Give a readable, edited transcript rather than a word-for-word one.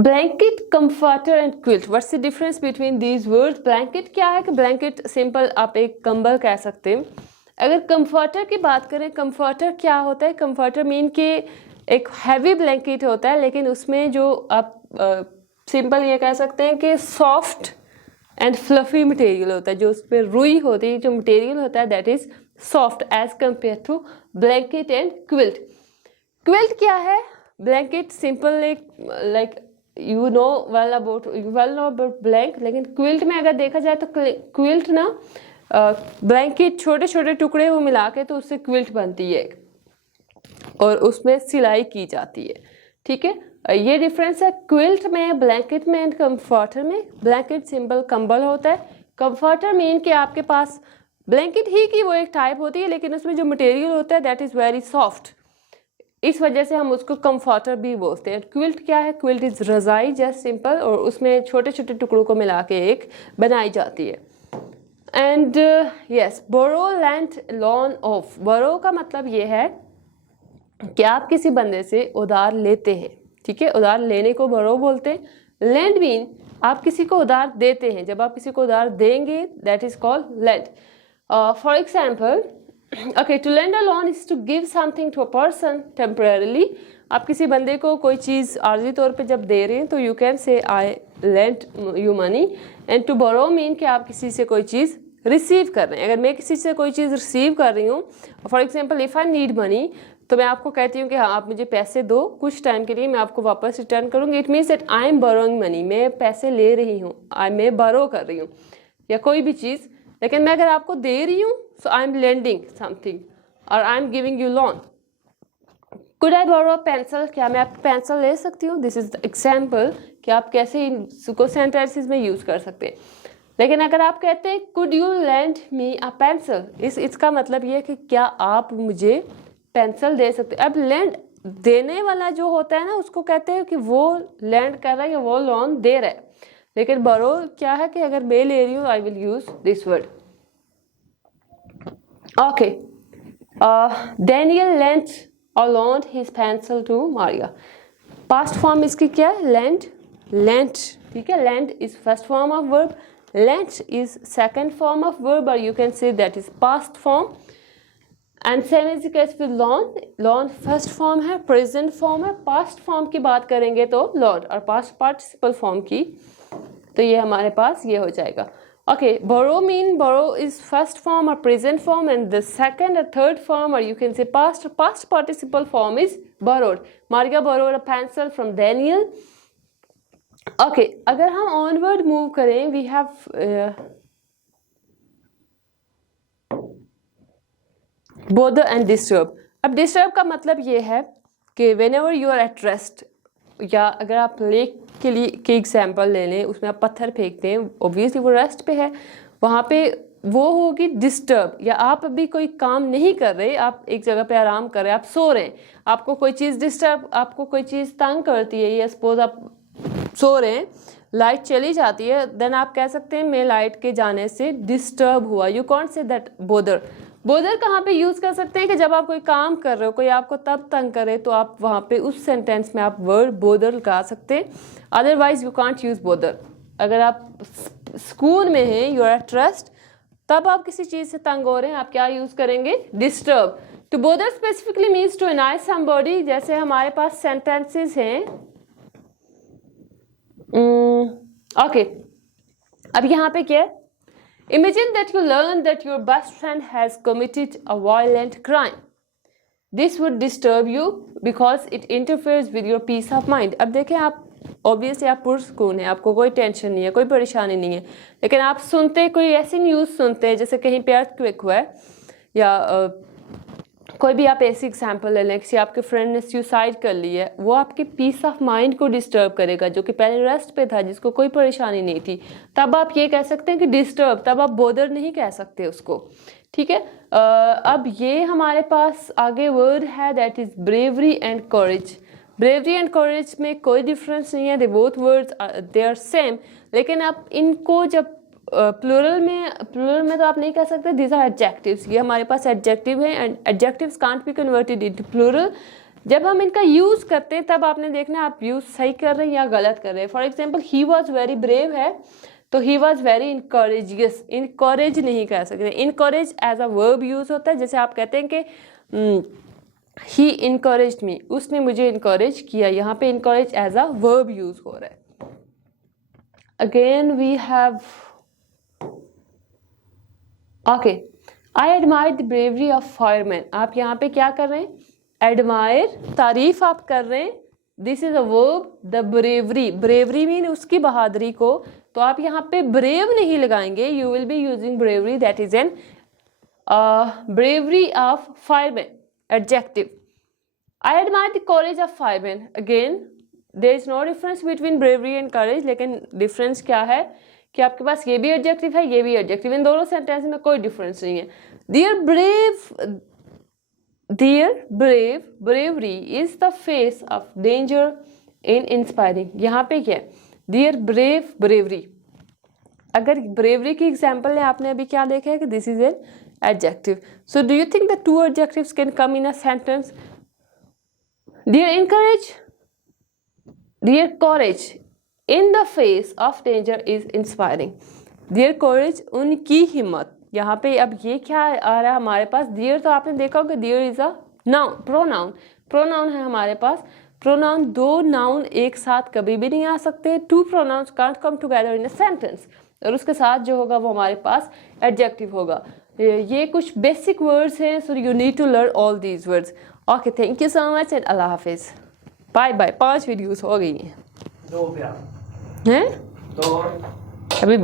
Blanket, comforter and quilt, what's the difference between these words? Blanket क्या है कि blanket simple आप एक कंबल कह सकते हैं। अगर कंफर्टर की बात करें, कंफर्टर क्या होता है? कंफर्टर मीन कि एक हैवी ब्लैंकेट होता है, लेकिन उसमें जो आप सिंपल ये कह सकते हैं कि सॉफ्ट एंड फ्लफी मटेरियल होता है, जो उस पर रुई होती है, जो मटेरियल होता है that is soft as compare to blanket and quilt. Quilt क्या है? ब्लैंकेट सिंपल एक like you know well about blank, लेकिन क्विल्ट में अगर देखा जाए तो क्विल्ट ना ब्लैंकेट छोटे छोटे टुकड़े वो मिला के तो उससे क्विल्ट बनती है और उसमें सिलाई की जाती है। ठीक है, ये डिफरेंस है क्विल्ट में, ब्लैंकेट में एंड कंफर्टर में। ब्लैंकेट सिंपल कंबल होता है, कंफर्टर मीन कि आपके पास ब्लैंकेट ही की वो एक टाइप होती है, लेकिन उसमें जो मटेरियल होता है दैट इज वेरी सॉफ्ट, इस वजह से हम उसको कंफर्टर भी बोलते हैं। क्विल्ट क्या है? क्विल्ट इज रजाई जस्ट सिंपल, और उसमें छोटे छोटे टुकड़ों को मिला के एक बनाई जाती है। And yes, borrow lent loan of. Borrow का मतलब ये है कि आप किसी बंदे से उधार लेते हैं। ठीक है, उधार लेने को बोरो बोलते हैं। लेंड मीन आप किसी को उधार देते हैं, जब आप किसी को उधार देंगे that is called lend. For example, okay, to lend a loan is to give something to a person temporarily। आप किसी बंदे को कोई चीज़ आर्जी तौर पे जब दे रहे हैं तो you can say I lent you money, and to borrow mean कि आप किसी से कोई चीज़ रिसीव कर रहे हैं। अगर मैं किसी से कोई चीज़ रिसीव कर रही हूँ, for example if I need money, तो मैं आपको कहती हूँ कि हाँ आप मुझे पैसे दो कुछ टाइम के लिए, मैं आपको वापस रिटर्न करूँगी। It means that I am borrowing money, मैं पैसे ले रही हूँ, मैं बोरो कर रही हूँ या कोई भी चीज़। लेकिन मैं अगर आपको दे रही हूँ so I am lending something or I am giving you loan। Could I borrow a pencil? क्या मैं आपकी पेंसिल ले सकती हूँ? दिस इज एग्जाम्पल कि आप कैसे इसको सेंटेंसेस में यूज कर सकते हैं। लेकिन अगर आप कहते हैं could you lend me a pencil, इसका मतलब ये है कि क्या आप मुझे पेंसिल दे सकते हैं। अब लैंड देने वाला जो होता है ना उसको कहते हैं कि वो लैंड कर रहा है या वो लोन दे रहा है। लेकिन बोरो क्या है कि अगर मैं ले रही हूँ I will use this word. Okay, Daniel lent और loaned his pencil to Maria. Past form इसकी क्या है? Lent, lent. ठीक है, lent is first form of verb, lent is second form of verb, और you can say that is past form. And same is the case with loan. Loan first form है, present form है। Past form की बात करेंगे तो लोन्ड, और past participle form की तो ये हमारे पास ये हो जाएगा। Okay, borrow mean borrow is first form or present form, and the second or third form, or you can say past participle form is borrowed. Maria borrowed a pencil from Daniel. Okay, अगर हम onward move करें, we have bother and disturb। अब disturb का मतलब ये है कि whenever you are at rest, या अगर आप लेक के लिए के एग्जाम्पल ले लें, उसमें आप पत्थर फेंकते हैं, ऑब्वियसली वो रेस्ट पे है, वहाँ पे वो होगी डिस्टर्ब। या आप अभी कोई काम नहीं कर रहे, आप एक जगह पे आराम कर रहे हैं, आप सो रहे हैं, आपको कोई चीज़ डिस्टर्ब, आपको कोई चीज़ तंग करती है, या सपोज आप सो रहे हैं, लाइट चली जाती है, देन आप कह सकते हैं मैं लाइट के जाने से डिस्टर्ब हुआ। You can't say that bother. Bother कहाँ पे यूज़ कर सकते हैं कि जब आप कोई काम कर रहे हो, कोई आपको तब तंग करे, तो आप वहाँ पे उस सेंटेंस में आप वर्ड बोदर लगा सकते हैं। Otherwise you can't use bother. अगर आप सुकून में हैं, यू आर एट रेस्ट, तब आप किसी चीज़ से तंग हो रहे हैं, आप क्या यूज़ करेंगे? Disturb. To bother specifically means to annoy somebody. जैसे हमारे पास सेंटेंसेस हैं, ओके, अब यहाँ पे क्या है? Imagine that you learn that your best friend has committed a violent crime. This would disturb you because it interferes with your peace of mind। अब देखें, आप ऑब्वियसली आप पुरसुकून है, आपको कोई टेंशन नहीं है, कोई परेशानी नहीं है, लेकिन आप सुनते कोई ऐसी न्यूज़ सुनते हैं जैसे कहीं पे अर्थक्वेक हुआ है, या कोई भी आप ऐसी एग्जाम्पल ले लें, किसी आपके फ्रेंड ने सुसाइड कर ली है, वो आपके पीस ऑफ माइंड को डिस्टर्ब करेगा, जो कि पहले रेस्ट पे था, जिसको कोई परेशानी नहीं थी, तब आप ये कह सकते हैं कि डिस्टर्ब। तब आप बोदर नहीं कह सकते उसको। ठीक है, अब ये हमारे पास आगे वर्ड है that is bravery and courage. Bravery and courage में कोई डिफरेंस नहीं है, they both words they are same. लेकिन आप इनको जब प्लूरल में तो आप नहीं कह सकते दिस आर एडजेक्टिव्स। ये हमारे पास एडजेक्टिव है, and adjectives can't be converted into plural. जब हम इनका यूज़ करते हैं तब आपने देखना है आप यूज़ सही कर रहे हैं या गलत कर रहे हैं। For example he was very brave है तो he was very encouragious, encourage नहीं कह सकते। Encourage as a verb use होता है, जैसे आप कहते हैं कि ही इनकरेज्ड मी, उसने मुझे इनकरेज किया, यहाँ पे encourage as a verb use हो रहा है। Again we have okay, I admire the bravery of fireman. आप यहाँ पे क्या कर रहे हैं, एडमायर, तारीफ आप कर रहे हैं। This is a verb, the bravery, bravery mean उसकी बहादुरी को, तो आप यहाँ पे ब्रेव नहीं लगाएंगे, you will be using bravery, that is an bravery of fireman, adjective. I admire the courage of fireman, again there is no difference between bravery and courage, लेकिन डिफरेंस क्या है कि आपके पास ये भी एडजेक्टिव है, ये भी एडजेक्टिव, इन दोनों सेंटेंस में कोई डिफरेंस नहीं है। Their brave, bravery is the face of danger in inspiring. यहाँ पे क्या है, देयर ब्रेव, ब्रेवरी। अगर ब्रेवरी की एग्जाम्पल है, आपने अभी क्या देखा है कि this is an adjective. So do you think the two adjectives can come in a sentence? Their encourage, their courage in the face of danger is inspiring. Their courage, उनकी हिम्मत। यहाँ पे अब ये क्या आ रहा है हमारे पास, देयर तो आपने देखा होगा there is a noun, pronoun, pronoun है हमारे पास। प्रोनाउन, दो नाउन एक साथ कभी भी नहीं आ सकते, two pronouns can't come together in a sentence, और उसके साथ जो होगा वो हमारे पास एडजेक्टिव होगा। ये कुछ बेसिक वर्ड्स हैं, so you need to learn all these words. Okay, thank you so much and अल्लाह हाफिज, बाय बाय। 5 वीडियोस हो गई हैं। दो पे हैं तो अभी